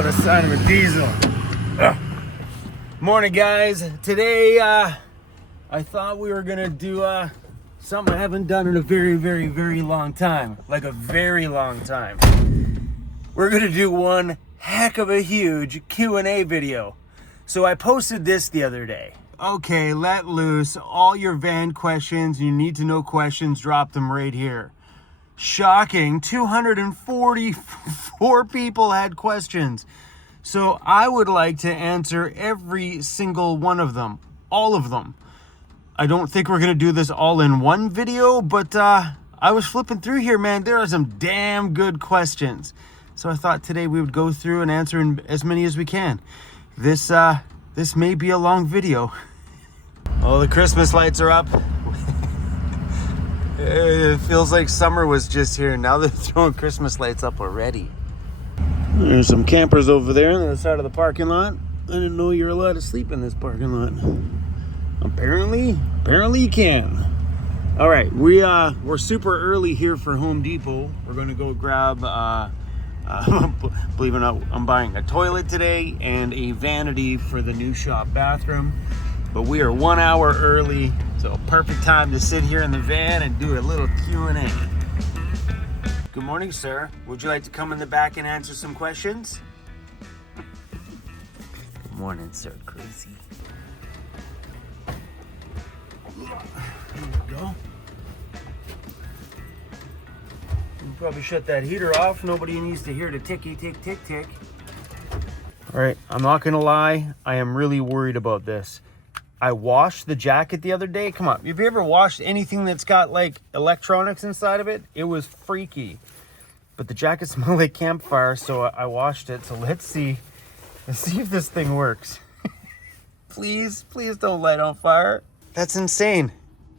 Oh, the sign of a diesel. Ugh. Morning, guys. Today, I thought we were gonna do something I haven't done in a very long time. Like a very long time. We're gonna do one heck of a huge Q&A video. So I posted this the other day. Okay, let loose all your van questions, you need to know questions, drop them right here. Shocking, 244 people had questions. So I would like to answer every single one of them, all of them. I don't think we're gonna do this all in one video, but I was flipping through here, man. There are some damn good questions. So I thought today we would go through and answer as many as we can. This may be a long video. Oh, the Christmas lights are up. It feels like summer was just here. Now they're throwing Christmas lights up already. There's some campers over there on the side of the parking lot. I didn't know you're allowed to sleep in this parking lot. Apparently you can. All right, we're super early here for Home Depot. We're gonna go grab, believe it or not, I'm buying a toilet today and a vanity for the new shop bathroom. But we are 1 hour early, so perfect time to sit here in the van and do a little Q&A. Good morning, sir. Would you like to come in the back and answer some questions? Good morning, sir. Crazy. There we go. You probably shut that heater off. Nobody needs to hear the ticky tick tick tick. All right, I'm not gonna lie. I am really worried about this. I washed the jacket the other day. Come on, have you ever washed anything that's got like electronics inside of it? It was freaky. But the jacket smelled like campfire, so I washed it. So let's see if this thing works. Please don't light on fire. That's insane.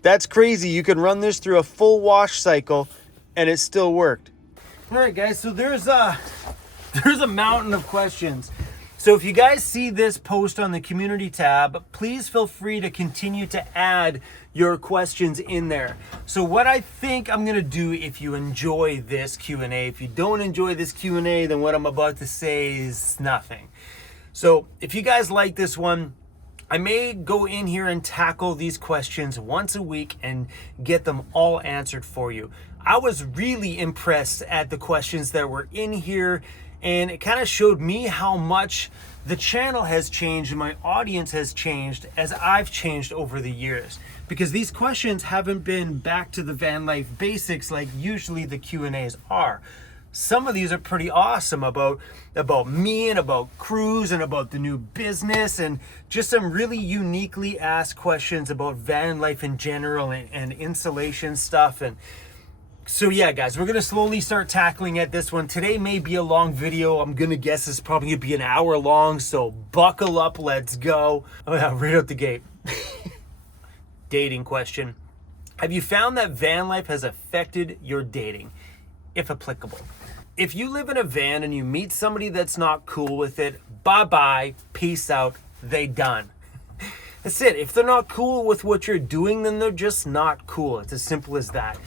That's crazy. You can run this through a full wash cycle and it still worked. All right, guys, so there's a mountain of questions. So if you guys see this post on the community tab, please feel free to continue to add your questions in there. So what I think I'm gonna do, if you enjoy this Q&A, if you don't enjoy this Q&A, then what I'm about to say is nothing. So if you guys like this one, I may go in here and tackle these questions once a week and get them all answered for you. I was really impressed at the questions that were in here, and it kind of showed me how much the channel has changed and my audience has changed as I've changed over the years. Because these questions haven't been back to the van life basics like usually the Q&As are. Some of these are pretty awesome about me and about crews and about the new business, and just some really uniquely asked questions about van life in general and insulation stuff. And so yeah, guys, we're gonna slowly start tackling at this one. Today may be a long video. I'm gonna guess it's probably gonna be an hour long, so buckle up, let's go. Oh yeah, right out the gate. Dating question. Have you found that van life has affected your dating, if applicable? If you live in a van and you meet somebody that's not cool with it, bye-bye, peace out, they done. That's it. If they're not cool with what you're doing, then they're just not cool. It's as simple as that.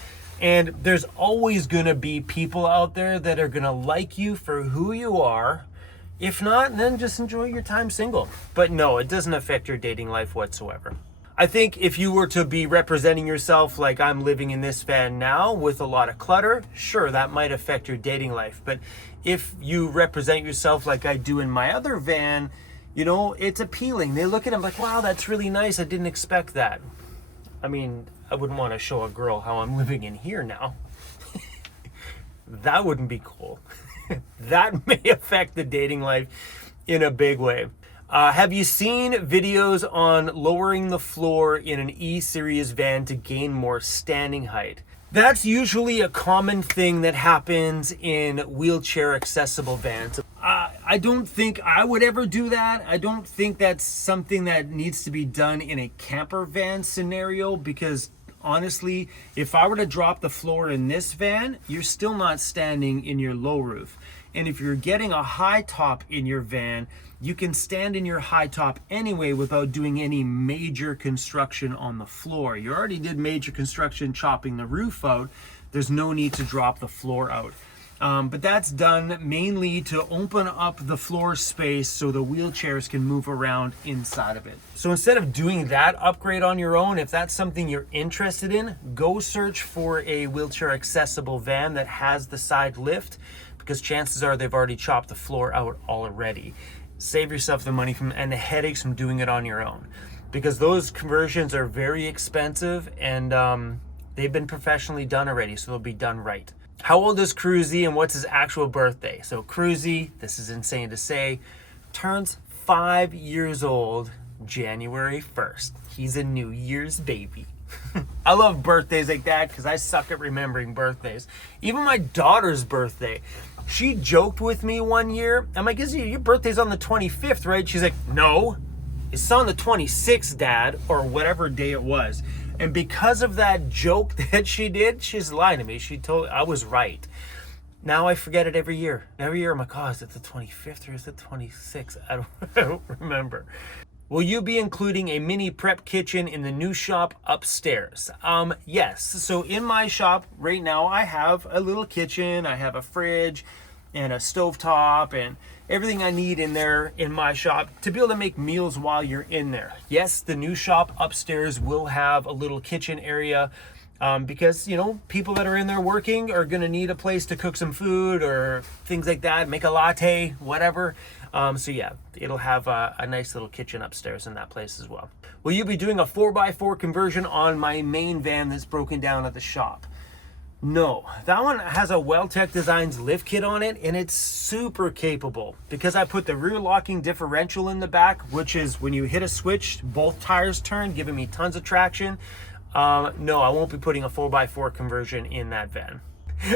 And there's always going to be people out there that are going to like you for who you are. If not, then just enjoy your time single. But no, it doesn't affect your dating life whatsoever. I think if you were to be representing yourself like I'm living in this van now with a lot of clutter, sure, that might affect your dating life. But if you represent yourself like I do in my other van, you know, it's appealing. They look at it like, wow, that's really nice. I didn't expect that. I mean, I wouldn't want to show a girl how I'm living in here now. That wouldn't be cool. That may affect the dating life in a big way. Have you seen videos on lowering the floor in an E-Series van to gain more standing height? That's usually a common thing that happens in wheelchair accessible vans. I don't think I would ever do that. I don't think that's something that needs to be done in a camper van scenario, because honestly, if I were to drop the floor in this van, you're still not standing in your low roof. And if you're getting a high top in your van, you can stand in your high top anyway without doing any major construction on the floor. You already did major construction chopping the roof out. There's no need to drop the floor out. But that's done mainly to open up the floor space so the wheelchairs can move around inside of it. So instead of doing that upgrade on your own, if that's something you're interested in, go search for a wheelchair accessible van that has the side lift, because chances are they've already chopped the floor out already. Save yourself the money and the headaches from doing it on your own, because those conversions are very expensive, and they've been professionally done already, so they'll be done right. How old is Cruzy and what's his actual birthday? So Cruzy, this is insane to say, turns 5 years old January 1st. He's a New Year's baby. I love birthdays like that because I suck at remembering birthdays. Even my daughter's birthday. She joked with me one year. I'm like, your birthday's on the 25th, right? She's like, no, it's on the 26th, Dad, or whatever day it was. And because of that joke that she did, she's lying to me. She told I was right. Now I forget it every year. Every year I'm like, oh, is it the 25th or is it 26th? I don't remember. Will you be including a mini prep kitchen in the new shop upstairs? Yes. So in my shop right now, I have a little kitchen. I have a fridge and a stovetop and everything I need in there in my shop to be able to make meals while you're in there. Yes, the new shop upstairs will have a little kitchen area because, you know, people that are in there working are going to need a place to cook some food or things like that, make a latte, whatever. So yeah, it'll have a nice little kitchen upstairs in that place as well. Will you be doing a 4x4 conversion on my main van that's broken down at the shop? No, that one has a Welltech Designs lift kit on it, and it's super capable because I put the rear locking differential in the back, which is when you hit a switch, both tires turn, giving me tons of traction. No, I won't be putting a 4x4 conversion in that van.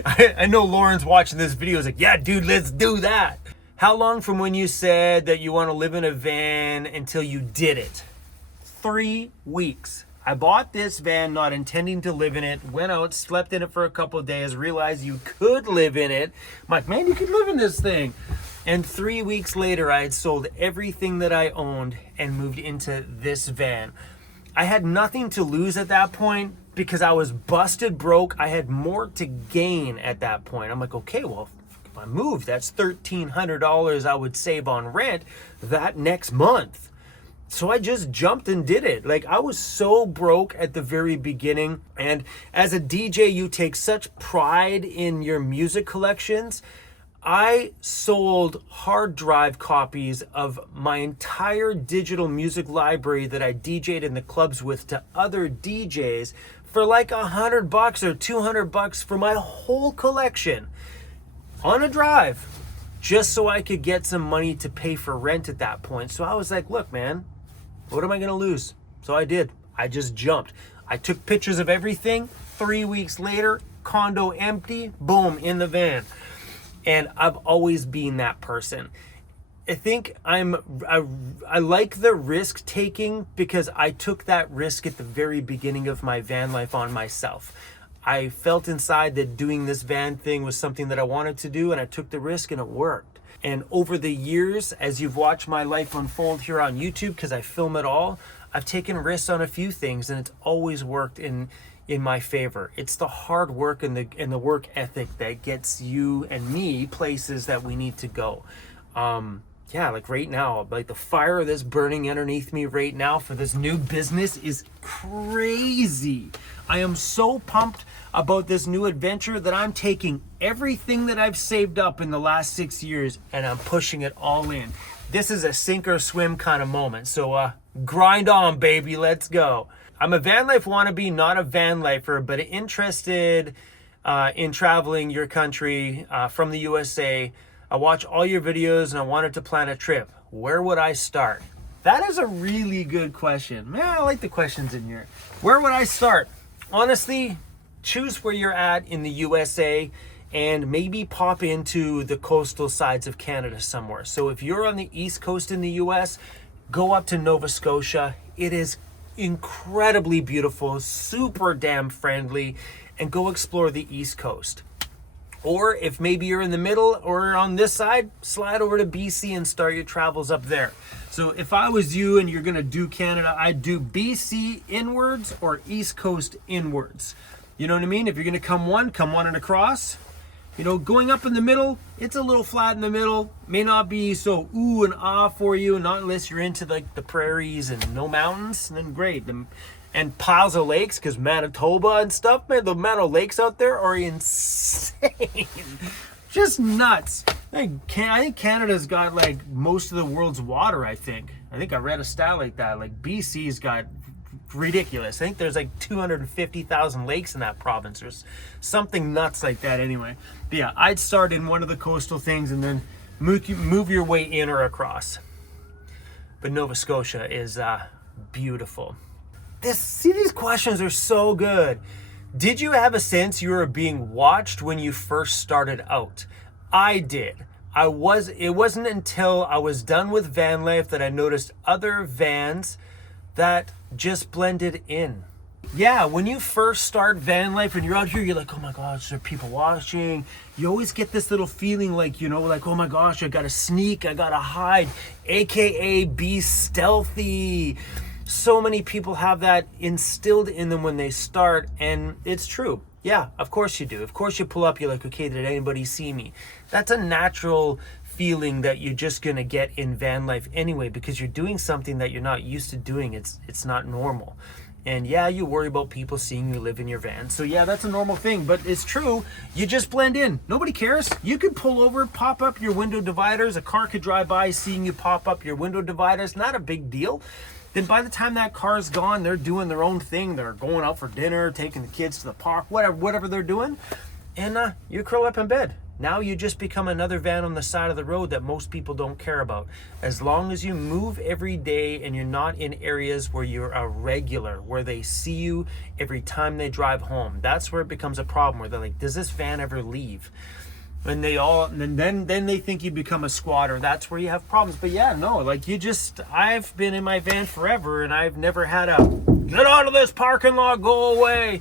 I know Lauren's watching this video is like, yeah, dude, let's do that. How long from when you said that you want to live in a van until you did it? 3 weeks. I bought this van not intending to live in it, went out, slept in it for a couple of days, realized you could live in it. I'm like, man, you could live in this thing. And 3 weeks later, I had sold everything that I owned and moved into this van. I had nothing to lose at that point because I was busted broke. I had more to gain at that point. I'm like, okay, well, if I move, that's $1,300 I would save on rent that next month. So I just jumped and did it. Like, I was so broke at the very beginning. And as a DJ, you take such pride in your music collections. I sold hard drive copies of my entire digital music library that I DJ'd in the clubs with to other DJs for like $100 or $200 for my whole collection on a drive, just so I could get some money to pay for rent at that point. So I was like, look, man, what am I going to lose? So I did. I just jumped. I took pictures of everything. 3 weeks later, condo empty, boom, in the van. And I've always been that person. I think I like the risk taking because I took that risk at the very beginning of my van life on myself. I felt inside that doing this van thing was something that I wanted to do, and I took the risk and it worked. And over the years, as you've watched my life unfold here on YouTube, because I film it all, I've taken risks on a few things, and it's always worked in my favor. It's the hard work and the work ethic that gets you and me places that we need to go. Yeah, like right now, like the fire that's burning underneath me right now for this new business is crazy. I am so pumped about this new adventure that I'm taking everything that I've saved up in the last 6 years and I'm pushing it all in. This is a sink or swim kind of moment. So grind on, baby, let's go. I'm a van life wannabe, not a van lifer, but interested in traveling your country from the USA. I watch all your videos and I wanted to plan a trip. Where would I start? That is a really good question. Man, I like the questions in here. Where would I start? Honestly, choose where you're at in the USA and maybe pop into the coastal sides of Canada somewhere. So if you're on the East Coast in the US, go up to Nova Scotia. It is incredibly beautiful, super damn friendly, and go explore the East Coast. Or if maybe you're in the middle or on this side, slide over to BC and start your travels up there. So if I was you and you're gonna do Canada, I'd do BC inwards or East Coast inwards. You know what I mean? If you're gonna come one and across. You know, going up in the middle, it's a little flat in the middle. May not be so ooh and ah for you, not unless you're into like the prairies and no mountains, then great. And piles of lakes, because Manitoba and stuff, man, the amount of lakes out there are insane. Just nuts. I think Canada's got like most of the world's water, I think. I read a stat like that. Like BC's got ridiculous. I think there's like 250,000 lakes in that province or something nuts like that anyway. But yeah, I'd start in one of the coastal things and then move your way in or across. But Nova Scotia is beautiful. These questions are so good. Did you have a sense you were being watched when you first started out? I did. It wasn't until I was done with van life that I noticed other vans that just blended in. Yeah, when you first start van life and you're out here, you're like, oh my gosh, there are people watching. You always get this little feeling like, you know, like, oh my gosh, I gotta sneak, I gotta hide, AKA be stealthy. So many people have that instilled in them when they start, and it's true. Yeah, of course you do. Of course you pull up, you're like, okay, did anybody see me? That's a natural feeling that you're just gonna get in van life anyway, because you're doing something that you're not used to doing. It's not normal. And yeah, you worry about people seeing you live in your van. So yeah, that's a normal thing, but it's true. You just blend in. Nobody cares. You could pull over, pop up your window dividers. A car could drive by seeing you pop up your window dividers. Not a big deal. Then by the time that car's gone, they're doing their own thing. They're going out for dinner, taking the kids to the park, whatever they're doing. And you curl up in bed. Now you just become another van on the side of the road that most people don't care about. As long as you move every day and you're not in areas where you're a regular, where they see you every time they drive home. That's where it becomes a problem, where they're like, does this van ever leave? And then they think you become a squatter. That's where you have problems. But yeah, no, like I've been in my van forever and I've never had a get out of this parking lot, go away.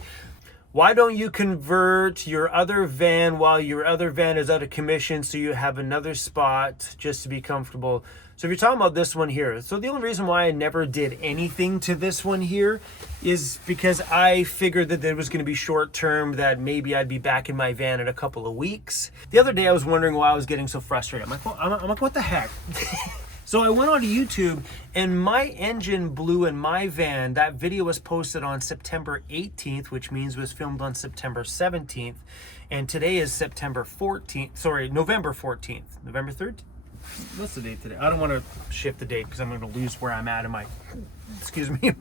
Why don't you convert your other van while your other van is out of commission so you have another spot just to be comfortable? So if you're talking about this one here, so the only reason why I never did anything to this one here is because I figured that it was going to be short term, that maybe I'd be back in my van in a couple of weeks. The other day I was wondering why I was getting so frustrated. I'm like, what the heck? So I went onto YouTube and my engine blew in my van. That video was posted on September 18th, which means it was filmed on September 17th. And today is November 14th. November 3rd? What's the date today? I don't want to shift the date because I'm going to lose where I'm at in my,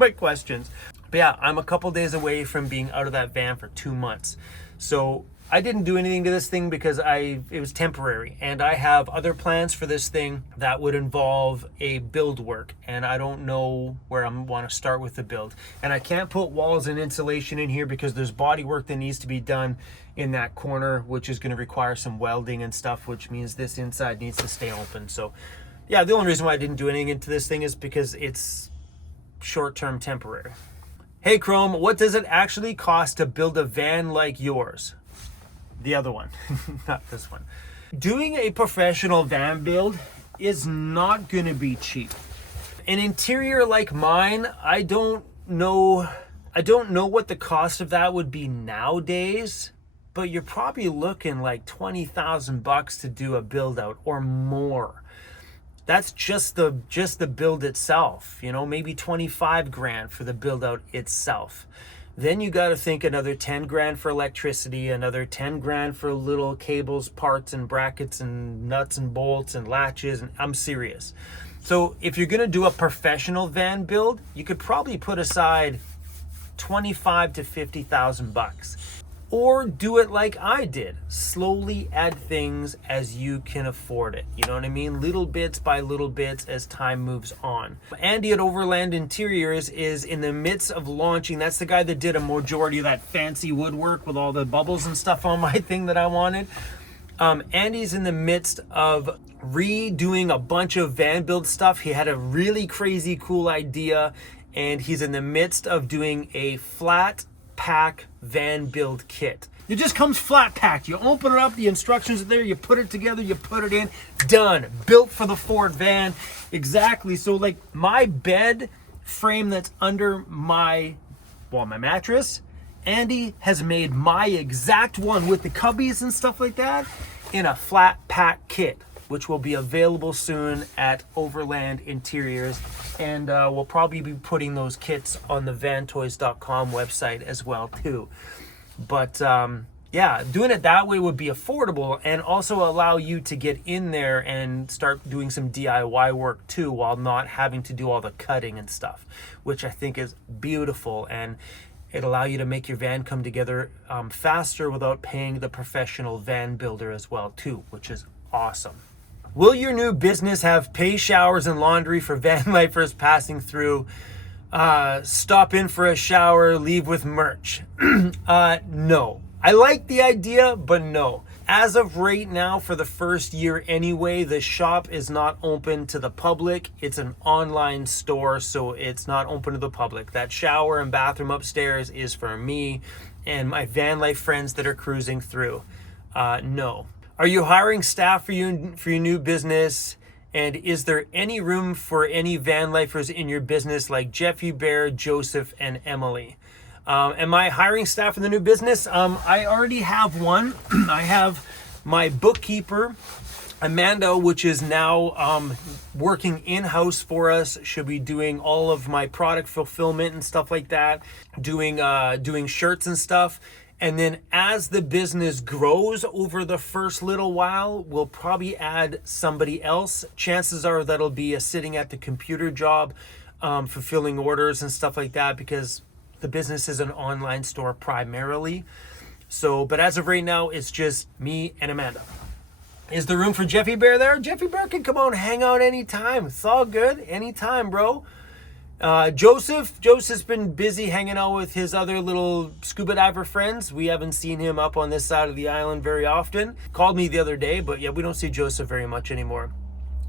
my questions. But yeah, I'm a couple days away from being out of that van for 2 months. So I didn't do anything to this thing because it was temporary, and I have other plans for this thing that would involve a build work, and I don't know where I want to start with the build. And I can't put walls and insulation in here because there's body work that needs to be done in that corner, which is going to require some welding and stuff, which means this inside needs to stay open. So yeah, the only reason why I didn't do anything into this thing is because it's short-term temporary. Hey Chrome, what does it actually cost to build a van like yours? The other one, not this one. Doing a professional van build is not going to be cheap. An interior like mine, I don't know what the cost of that would be nowadays, but you're probably looking like $20,000 to do a build out or more. That's just the build itself, you know, maybe 25 grand for the build out itself. Then you got to think another 10 grand for electricity, another 10 grand for little cables, parts and brackets and nuts and bolts and latches. And I'm serious. So if you're going to do a professional van build, you could probably put aside 25 to 50,000 bucks. Or do it like I did. Slowly add things as you can afford it. You know what I mean? Little bits by little bits as time moves on. Andy at Overland Interiors is in the midst of launching. That's the guy that did a majority of that fancy woodwork with all the bubbles and stuff on my thing that I wanted. Andy's in the midst of redoing a bunch of van build stuff. He had a really crazy cool idea, and he's in the midst of doing a flat pack van build kit. It just comes flat packed. You open it up, the instructions are there, you put it together, you put it in, done. Built for the Ford van. Exactly. So like my bed frame that's under my mattress Andy has made my exact one with the cubbies and stuff like that in a flat pack kit, which will be available soon at Overland Interiors. And we'll probably be putting those kits on the vantoys.com website as well too. But yeah, doing it that way would be affordable and also allow you to get in there and start doing some DIY work too, while not having to do all the cutting and stuff, which I think is beautiful. And it'll allow you to make your van come together faster without paying the professional van builder as well too, which is awesome. Will your new business have pay showers and laundry for van lifers passing through? Stop in for a shower, leave with merch. No. I like the idea, but no. As of right now, for the first year anyway, the shop is not open to the public. It's an online store, so it's not open to the public. That shower and bathroom upstairs is for me and my van life friends that are cruising through. No. Are you hiring staff for your new business? And is there any room for any van lifers in your business like Jeffy Bear, Joseph, and Emily? Am I hiring staff for the new business? I already have one. I have my bookkeeper, Amanda, which is now working in-house for us. She'll be doing all of my product fulfillment and stuff like that, doing shirts and stuff. And then as the business grows over the first little while, we'll probably add somebody else. Chances are that'll be a sitting at the computer job, fulfilling orders and stuff like that, because the business is an online store primarily. So, but as of right now, it's just me and Amanda. Is there room for Jeffy Bear there? Jeffy Bear can come out and hang out anytime. It's all good. Anytime, bro. Joseph's been busy hanging out with his other little scuba diver friends. We haven't seen him up on this side of the island very often. Called me the other day, but yeah, we don't see Joseph very much anymore.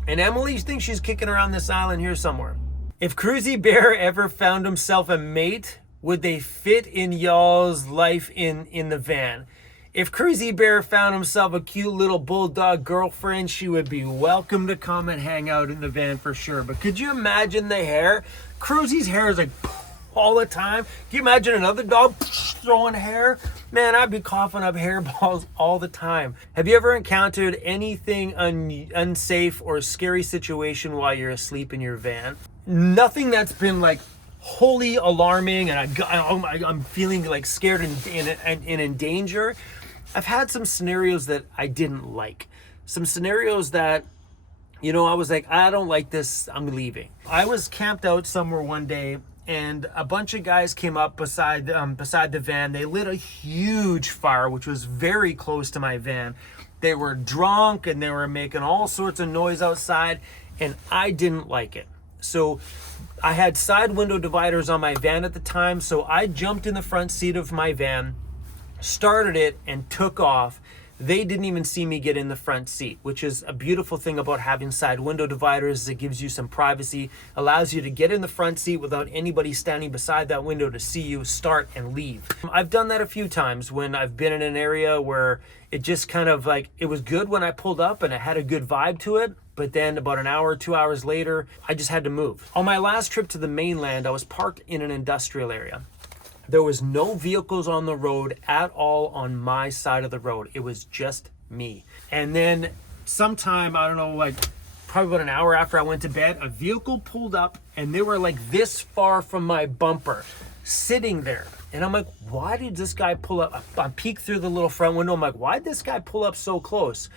And Emily thinks she's kicking around this island here somewhere. If Cruzy Bear ever found himself a mate, would they fit in y'all's life in the van? If Cruzy Bear found himself a cute little bulldog girlfriend, she would be welcome to come and hang out in the van for sure. But could you imagine the hair? Cruzy's hair is like all the time. Can you imagine another dog throwing hair? Man, I'd be coughing up hairballs all the time. Have you ever encountered anything unsafe or scary situation while you're asleep in your van? Nothing that's been like wholly alarming and I'm feeling like scared and in danger. I've had some scenarios that I didn't like. Some scenarios that, you know, I was like, I don't like this, I'm leaving. I was camped out somewhere one day and a bunch of guys came up beside the van. They lit a huge fire, which was very close to my van. They were drunk and they were making all sorts of noise outside and I didn't like it. So I had side window dividers on my van at the time, so I jumped in the front seat of my van, started it, and took off. They didn't even see me get in the front seat, which is a beautiful thing about having side window dividers. It gives you some privacy, allows you to get in the front seat without anybody standing beside that window to see you start and leave. I've done that a few times when I've been in an area where it just kind of like, it was good when I pulled up and it had a good vibe to it. But then about an hour, 2 hours later, I just had to move. On my last trip to the mainland, I was parked in an industrial area. There was no vehicles on the road at all on my side of the road. It was just me. And then sometime, I don't know, like probably about an hour after I went to bed, a vehicle pulled up and they were like this far from my bumper, sitting there. And I'm like, why did this guy pull up? I peeked through the little front window. I'm like, why did this guy pull up so close?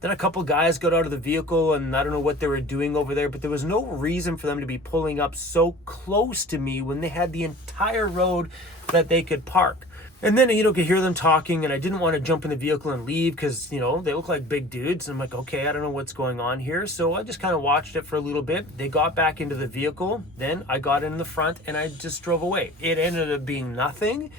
Then a couple guys got out of the vehicle and I don't know what they were doing over there, but there was no reason for them to be pulling up so close to me when they had the entire road that they could park. And then, you know, could hear them talking and I didn't want to jump in the vehicle and leave because, you know, they look like big dudes. And I'm like, okay, I don't know what's going on here. So I just kind of watched it for a little bit. They got back into the vehicle. Then I got in the front and I just drove away. It ended up being nothing.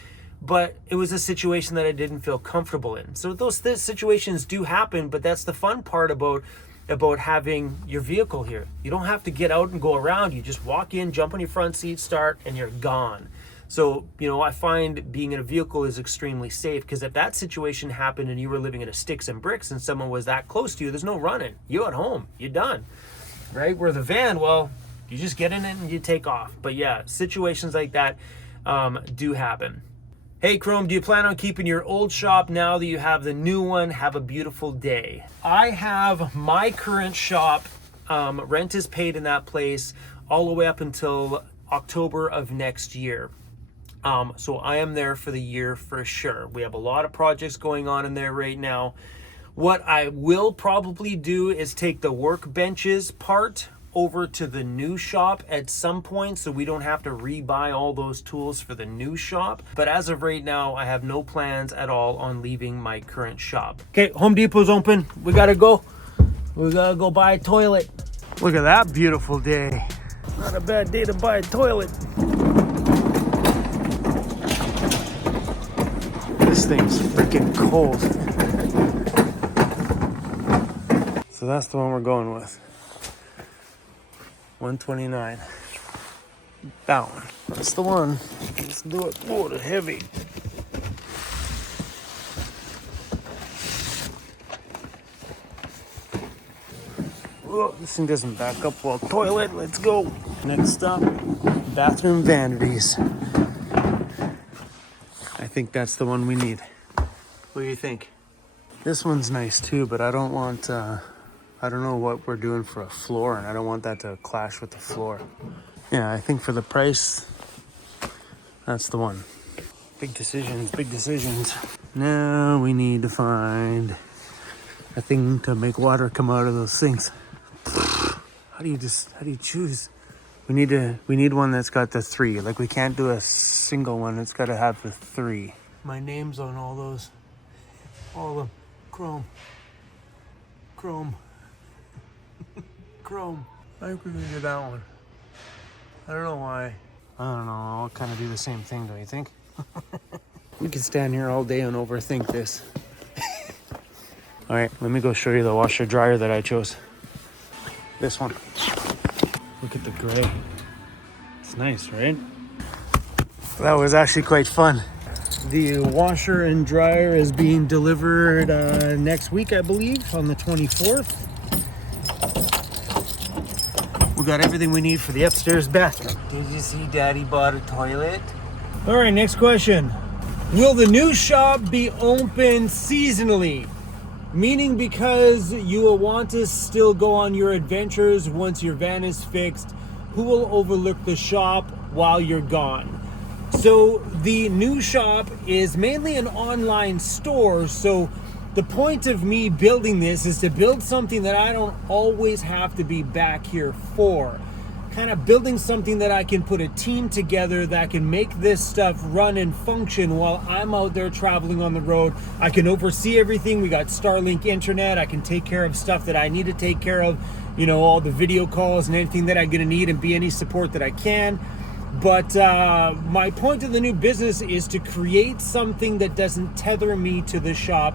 But it was a situation that I didn't feel comfortable in. So those situations do happen, but that's the fun part about having your vehicle here. You don't have to get out and go around. You just walk in, jump on your front seat, start, and you're gone. So, you know, I find being in a vehicle is extremely safe because if that situation happened and you were living in a sticks and bricks and someone was that close to you, there's no running. You're at home. You're done. Right? Where the van, well, you just get in it and you take off. But yeah, situations like that do happen. Hey Chrome, do you plan on keeping your old shop now that you have the new one? Have a beautiful day. I have my current shop, rent is paid in that place all the way up until October of next year. So I am there for the year for sure. We have a lot of projects going on in there right now. What I will probably do is take the workbenches part over to the new shop at some point, so we don't have to rebuy all those tools for the new shop. But as of right now, I have no plans at all on leaving my current shop. Okay, Home Depot's open. We gotta go. We gotta go buy a toilet. Look at that beautiful day. Not a bad day to buy a toilet. This thing's freaking cold. So that's the one we're going with. 129. That one. That's the one. Let's do it. Oh, it's heavy. Oh, this thing doesn't back up well. Toilet, let's go. Next up, bathroom vanities. I think that's the one we need. What do you think? This one's nice too, but I don't want, I don't know what we're doing for a floor, and I don't want that to clash with the floor. Yeah, I think for the price, that's the one. Big decisions, big decisions. Now we need to find a thing to make water come out of those things. How do you choose? We need one that's got the 3. Like, we can't do a single one, it's gotta have the 3. My name's on all those. All of them. Chrome. Chrome. Chrome. I think we're gonna do that one. I don't know why. I don't know, I'll kind of do the same thing, don't you think? We could stand here all day and overthink this. All right, let me go show you the washer dryer that I chose. This one. Look at the gray. It's nice, right? That was actually quite fun. The washer and dryer is being delivered next week, I believe, on the 24th. We got everything we need for the upstairs bathroom. Did you see Daddy bought a toilet? All right, next question. Will the new shop be open seasonally? Meaning because you will want to still go on your adventures once your van is fixed. Who will overlook the shop while you're gone? So the new shop is mainly an online store. So the point of me building this is to build something that I don't always have to be back here for. Kind of building something that I can put a team together that can make this stuff run and function while I'm out there traveling on the road. I can oversee everything. We got Starlink internet. I can take care of stuff that I need to take care of, you know, all the video calls and anything that I'm gonna need, and be any support that I can. But my point of the new business is to create something that doesn't tether me to the shop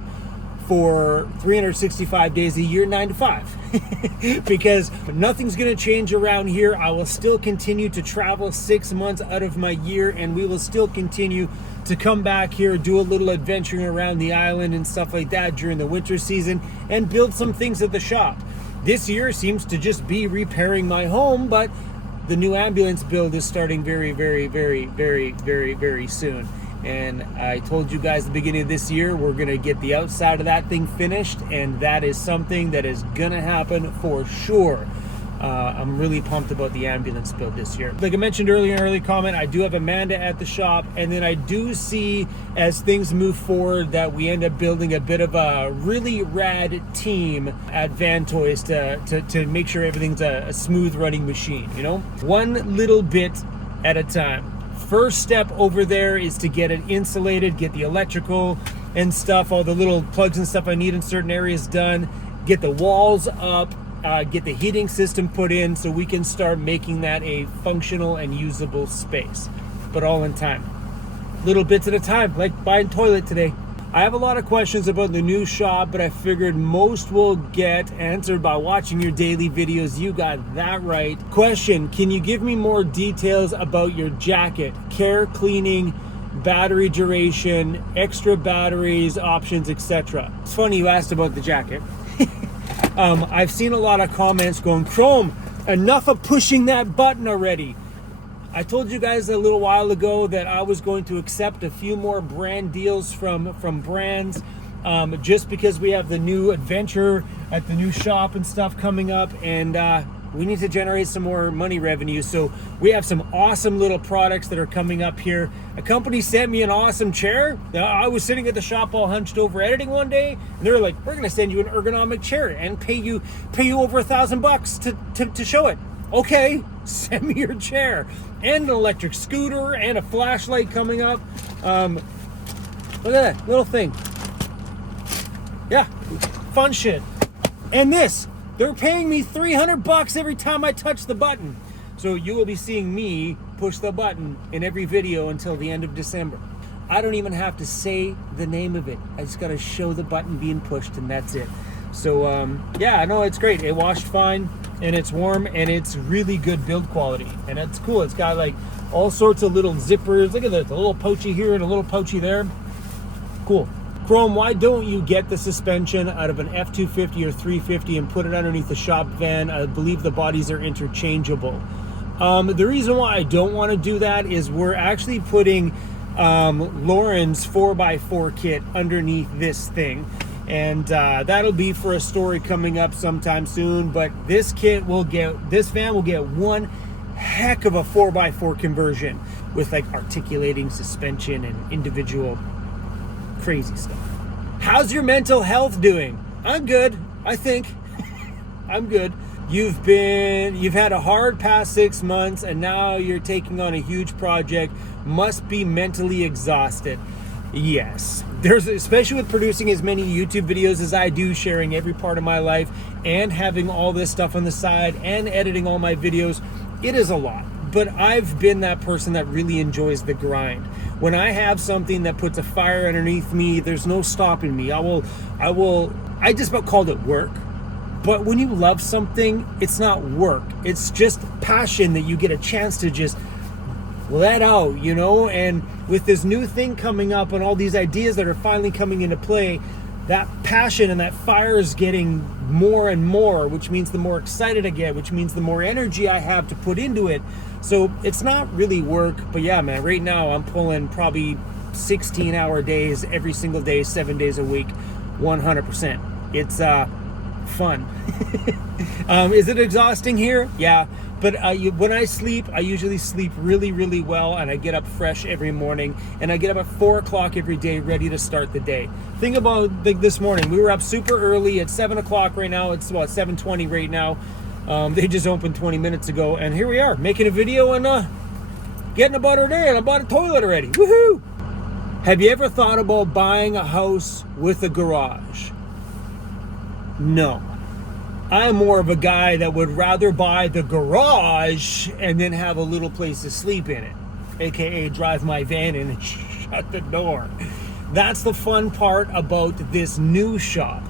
for 365 days a year, 9 to 5. Because nothing's gonna change around here. I will still continue to travel 6 months out of my year, and we will still continue to come back here, do a little adventuring around the island and stuff like that during the winter season, and build some things at the shop. This year seems to just be repairing my home, but the new ambulance build is starting very, very, very, very, very, very soon. And I told you guys at the beginning of this year, we're gonna get the outside of that thing finished, and that is something that is gonna happen for sure. I'm really pumped about the ambulance build this year. Like I mentioned earlier in an early comment, I do have Amanda at the shop, and then I do see, as things move forward, that we end up building a bit of a really rad team at Van Toys to make sure everything's a smooth running machine, you know? One little bit at a time. First step over there is to get it insulated, get the electrical and stuff, all the little plugs and stuff I need in certain areas done, get the walls up, get the heating system put in so we can start making that a functional and usable space, but all in time. Little bits at a time, like buying toilet today. I have a lot of questions about the new shop, but I figured most will get answered by watching your daily videos. You got that right. Question, can you give me more details about your jacket? Care, cleaning, battery duration, extra batteries, options, etc. It's funny you asked about the jacket. I've seen a lot of comments going, Chrome, enough of pushing that button already. I told you guys a little while ago that I was going to accept a few more brand deals from brands, just because we have the new adventure at the new shop and stuff coming up, and we need to generate some more money revenue. So we have some awesome little products that are coming up here. A company sent me an awesome chair. I was sitting at the shop all hunched over editing one day, and they were like, we're gonna send you an ergonomic chair and pay you over $1,000 to show it. Okay, send me your chair. And an electric scooter and a flashlight coming up. Look at that little thing. Yeah, fun shit. And this, they're paying me $300 every time I touch the button. So you will be seeing me push the button in every video until the end of December. I don't even have to say the name of it. I just gotta show the button being pushed, and that's it. So yeah, no, it's great. It washed fine, and it's warm, and it's really good build quality, and it's cool. It's got like all sorts of little zippers. Look at that, the little pouchy here and a little pouchy there. Cool. Chrome, why don't you get the suspension out of an F250 or 350 and put it underneath the shop van? I believe the bodies are interchangeable. The reason why I don't want to do that is we're actually putting Lauren's 4x4 kit underneath this thing. And that'll be for a story coming up sometime soon. But this van will get one heck of a 4x4 conversion with like articulating suspension and individual crazy stuff. How's your mental health doing? I'm good, I think. I'm good. You've had a hard past 6 months, and now you're taking on a huge project. Must be mentally exhausted. Yes, especially with producing as many YouTube videos as I do, sharing every part of my life, and having all this stuff on the side, and editing all my videos. It is a lot, but I've been that person that really enjoys the grind. When I have something that puts a fire underneath me, there's no stopping me. I just about called it work. But when you love something, it's not work. It's just passion that you get a chance to just let out, you know? And with this new thing coming up and all these ideas that are finally coming into play, that passion and that fire is getting more and more, which means the more excited I get, which means the more energy I have to put into it. So it's not really work, but yeah, man, right now I'm pulling probably 16-hour days every single day, 7 days a week, 100%. It's fun. Is it exhausting here? Yeah. But when I sleep, I usually sleep really, really well, and I get up fresh every morning, and I get up at 4 o'clock every day ready to start the day. Think about this morning. We were up super early at 7 o'clock right now. It's about 7:20 right now. They just opened 20 minutes ago, and here we are making a video and getting about our day, and I bought a toilet already. Woohoo! Have you ever thought about buying a house with a garage? No. I'm more of a guy that would rather buy the garage and then have a little place to sleep in it, aka drive my van in and shut the door. That's the fun part about this new shop,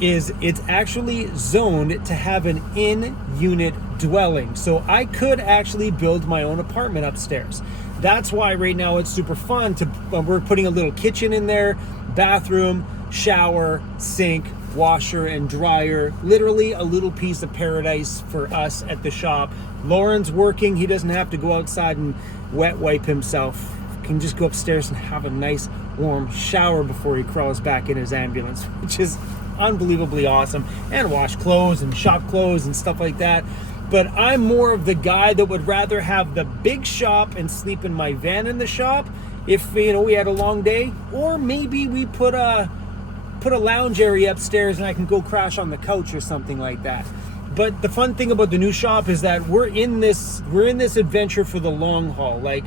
is it's actually zoned to have an in-unit dwelling. So I could actually build my own apartment upstairs. That's why right now it's super fun we're putting a little kitchen in there, bathroom, shower, sink, washer and dryer, literally a little piece of paradise for us at the shop. Lauren's working. He doesn't have to go outside and wet wipe himself. He can just go upstairs and have a nice warm shower before he crawls back in his ambulance, which is unbelievably awesome, and wash clothes and shop clothes and stuff like that. But I'm more of the guy that would rather have the big shop and sleep in my van in the shop if, you know, we had a long day, or maybe we put a lounge area upstairs and I can go crash on the couch or something like that. But the fun thing about the new shop is that we're in this adventure for the long haul. Like,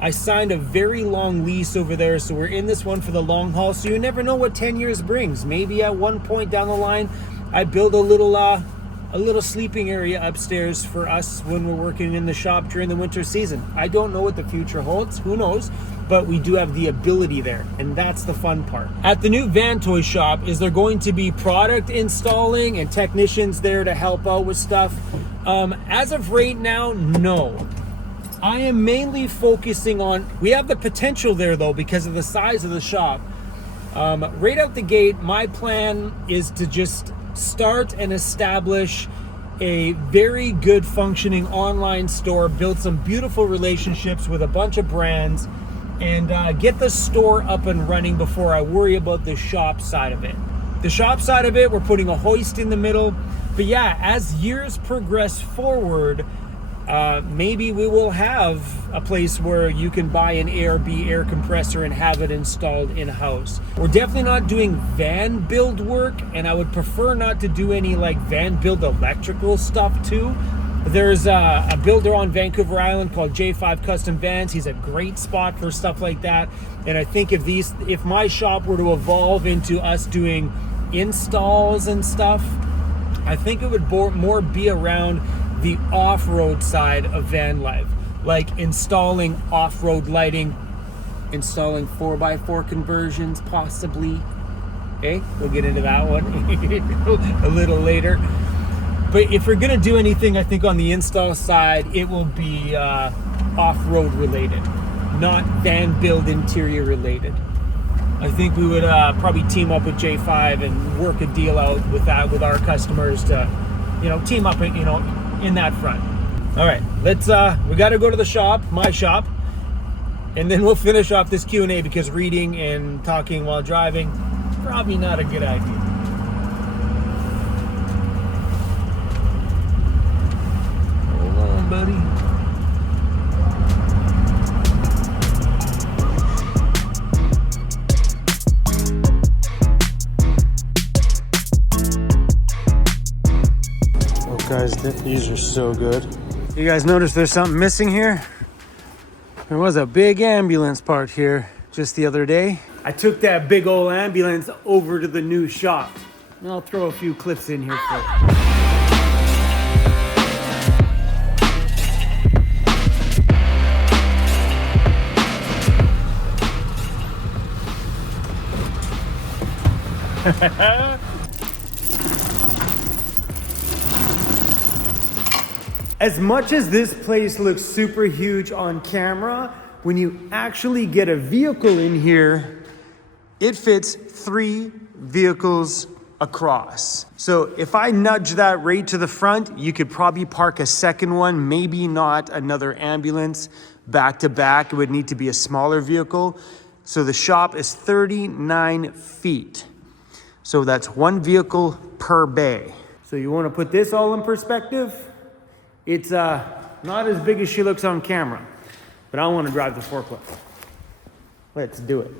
I signed a very long lease over there, so we're in this one for the long haul. So you never know what 10 years brings. Maybe at one point down the line, I build a little sleeping area upstairs for us when we're working in the shop during the winter season. I don't know what the future holds. Who knows? But we do have the ability there, and that's the fun part. At the new van toy shop, is there going to be product installing and technicians there to help out with stuff? As of right now, no. I am mainly focusing on, we have the potential there though because of the size of the shop. Right out the gate, my plan is to just start and establish a very good functioning online store, build some beautiful relationships with a bunch of brands, and get the store up and running before I worry about the shop side of it. The shop side of it, we're putting a hoist in the middle. But yeah, as years progress forward, maybe we will have a place where you can buy an ARB air compressor and have it installed in-house. We're definitely not doing van build work, and I would prefer not to do any like van build electrical stuff too. There's a builder on Vancouver Island called J5 Custom Vans. He's a great spot for stuff like that. And I think if my shop were to evolve into us doing installs and stuff, I think it would more be around the off-road side of van life, like installing off-road lighting, installing 4x4 conversions possibly. Okay, we'll get into that one a little later. But if we're gonna do anything, I think on the install side, it will be off-road related, not van build interior related. I think we would probably team up with J5 and work a deal out with our customers to, team up, in that front. All right, let's. We got to go to the shop, my shop, and then we'll finish off this Q&A because reading and talking while driving, probably not a good idea. Hold on, buddy. Guys, these are so good. You guys notice there's something missing here? There was a big ambulance part here just the other day. I took that big old ambulance over to the new shop. And I'll throw a few clips in here for you. As much as this place looks super huge on camera, when you actually get a vehicle in here, it fits 3 vehicles across. So if I nudge that right to the front, you could probably park a second one, maybe not another ambulance back to back. It would need to be a smaller vehicle. So the shop is 39 feet. So that's 1 vehicle per bay. So you want to put this all in perspective? It's not as big as she looks on camera, but I want to drive the forklift. Let's do it.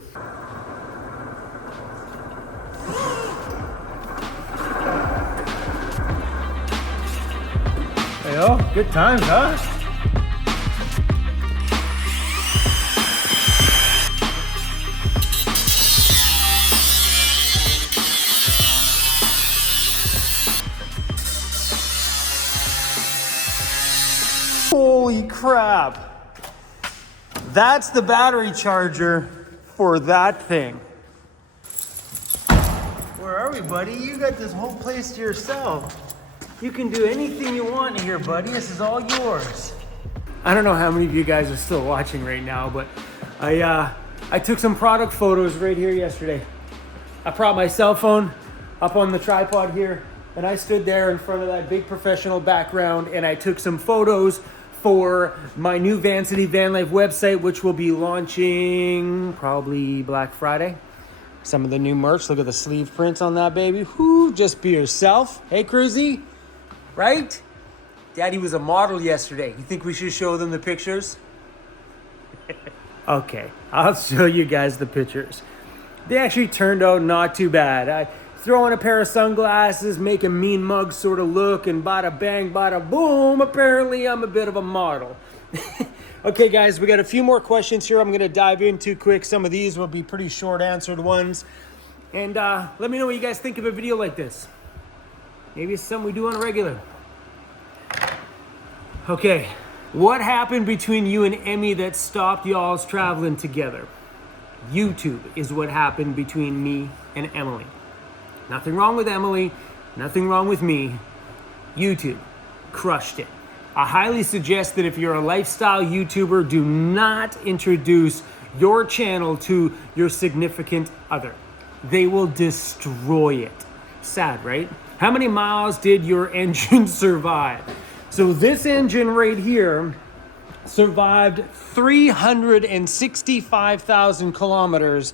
Hey, oh, good times, huh? Holy crap. That's the battery charger for that thing. Where are we, buddy? You got this whole place to yourself. You can do anything you want here, buddy. This is all yours. I don't know how many of you guys are still watching right now, but I took some product photos right here yesterday. I propped my cell phone up on the tripod here, and I stood there in front of that big professional background, and I took some photos for my new Vancity Vanlife website, which will be launching probably Black Friday. Some of the new merch. Look at the sleeve prints on that baby. Whoo, just be yourself. Hey, Cruzy, right? Daddy was a model yesterday. You think we should show them the pictures? Okay, I'll show you guys the pictures. They actually turned out not too bad. I throw on a pair of sunglasses, make a mean mug sort of look, and bada bang, bada boom, apparently I'm a bit of a model. Okay, guys, we got a few more questions here I'm going to dive into quick. Some of these will be pretty short answered ones. And let me know what you guys think of a video like this. Maybe it's something we do on a regular. Okay, what happened between you and Emmy that stopped y'all's traveling together? YouTube is what happened between me and Emily. Nothing wrong with Emily, nothing wrong with me. YouTube crushed it. I highly suggest that if you're a lifestyle YouTuber, do not introduce your channel to your significant other. They will destroy it. Sad, right? How many miles did your engine survive? So this engine right here survived 365,000 kilometers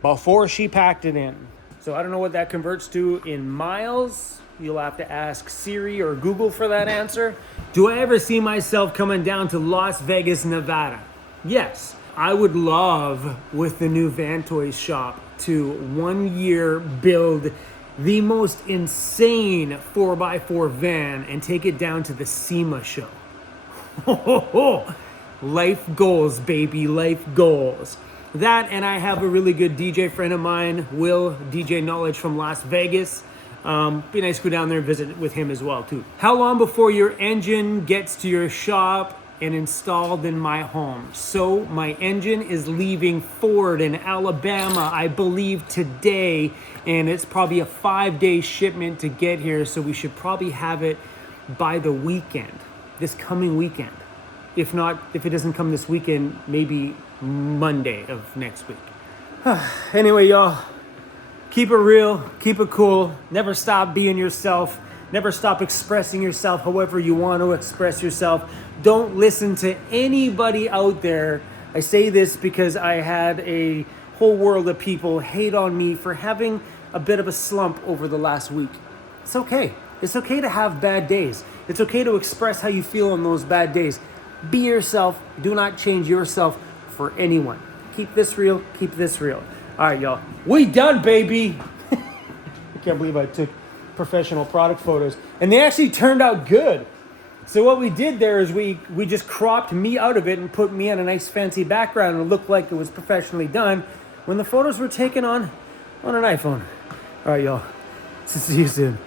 before she packed it in. So I don't know what that converts to in miles. You'll have to ask Siri or Google for that answer. Do I ever see myself coming down to Las Vegas, Nevada? Yes. I would love, with the new Van Toys shop, to 1 year build the most insane 4x4 van and take it down to the SEMA show. Life goals, baby, life goals. That, and I have a really good DJ friend of mine, Will, DJ Knowledge from Las Vegas. Be nice to go down there and visit with him as well, too. How long before your engine gets to your shop and installed in my home? So my engine is leaving Ford in Alabama, I believe today, and it's probably a 5-day shipment to get here, so we should probably have it by the weekend, this coming weekend. If not, if it doesn't come this weekend, maybe Monday of next week. Anyway, y'all, keep it real, keep it cool, never stop being yourself. Never stop expressing yourself however you want to express yourself. Don't listen to anybody out there. I say this because I had a whole world of people hate on me for having a bit of a slump over the last week. It's okay. It's okay to have bad days. It's okay to express how you feel on those bad days. Be yourself. Do not change yourself for anyone. Keep this real. Keep this real. All right, y'all. We done, baby. I can't believe I took professional product photos, and they actually turned out good. So what we did there is we just cropped me out of it and put me on a nice fancy background, and it looked like it was professionally done when the photos were taken on an iPhone. All right, y'all. See you soon.